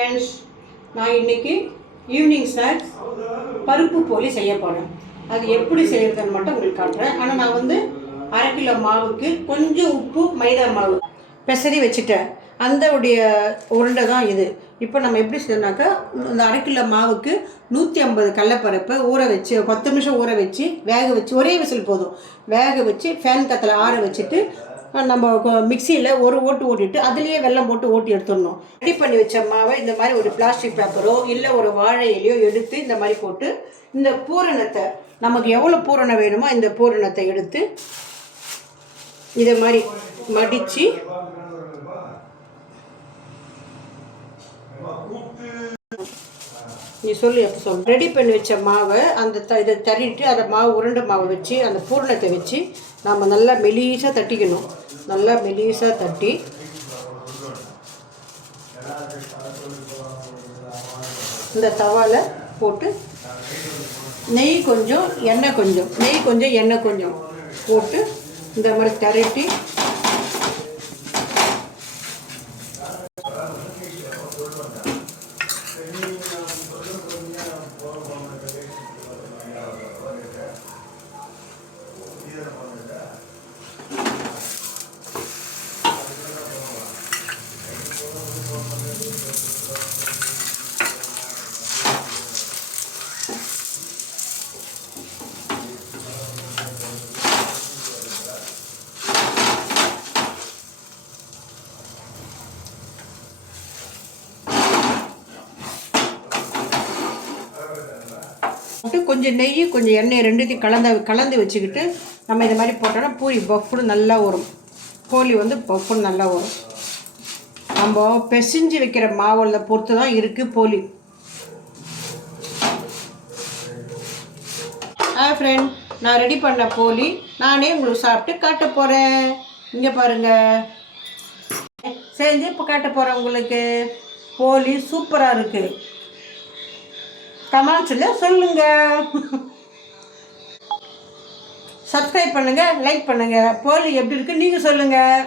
Friends, நான் இன்றைக்கி evening snacks பருப்பு போலி செய்ய போகிறேன். அது எப்படி செய்கிறதுன்னு மட்டும் உங்களுக்கு காட்டுறேன். ஆனால் நான் வந்து 1/2 கிலோ மாவுக்கு கொஞ்சம் உப்பு, மைதா மாவு பெசரி வச்சுட்டேன். அந்த உருண்டை தான் இது. இப்போ நம்ம எப்படி செய்யணும்னாக்கா, இந்த 1/2 கிலோ மாவுக்கு 150 கடலைப்பருப்பை ஊற வச்சு 10 நிமிஷம் ஊற வச்சு வேக வச்சு, ஒரே விசில் போதும், வேக வச்சு ஃபேன் காற்றுல ஆற வச்சுட்டு நம்ம மிக்சியில் ஒரு ஓட்டு ஓட்டிட்டு அதுலேயே வெல்லம் போட்டு ஓட்டி எடுத்துடணும். ரெடி பண்ணி வச்ச மாவை இந்த மாதிரி ஒரு பிளாஸ்டிக் பேப்பரோ இல்லை ஒரு வாழை இலையோ எடுத்து இந்த மாதிரி போட்டு, இந்த பூரணத்தை நமக்கு எவ்வளோ பூரணம் வேணுமோ இந்த பூரணத்தை எடுத்து இதை மாதிரி மடித்து நீ சொல்லு எப்போ சொல்லு. ரெடி பண்ணி வச்ச மாவை இதை தட்டிட்டு அதை உருண்டை மாவை வச்சு அந்த பூரணத்தை வச்சு நம்ம நல்லா மெலிசாக தட்டிக்கணும். நல்லா மெலிசாக தட்டி இந்த தவாவில் போட்டு நெய் கொஞ்சம் எண்ணெய் கொஞ்சம் போட்டு இந்த மாதிரி திரட்டி கொஞ்சம் நெய் கொஞ்சம் எண்ணெய் ரெண்டுத்தையும் கலந்து வச்சுக்கிட்டு நம்ம இது மாதிரி போட்டோன்னா பூரி பஃப்னு நல்லா வரும். போலி வந்து பஃப்னு நல்லா வரும். நம்ம பிசைஞ்சு வைக்கிற மாவில் பொறுத்து தான் இருக்குது போலி. ஃப்ரெண்ட், நான் ரெடி பண்ண போலி நானே உங்களுக்கு சாப்பிட்டு காட்ட போகிறேன். இங்கே பாருங்கள், செஞ்சு இப்போ காட்ட போகிறேன் உங்களுக்கு. போலி சூப்பராக இருக்குது. கமெண்ட்ஸில் சொல்லுங்கள். சப்ஸ்கிரைப் பண்ணுங்கள், லைக் பண்ணுங்கள். போலி எப்படி இருக்குது நீங்கள் சொல்லுங்கள்.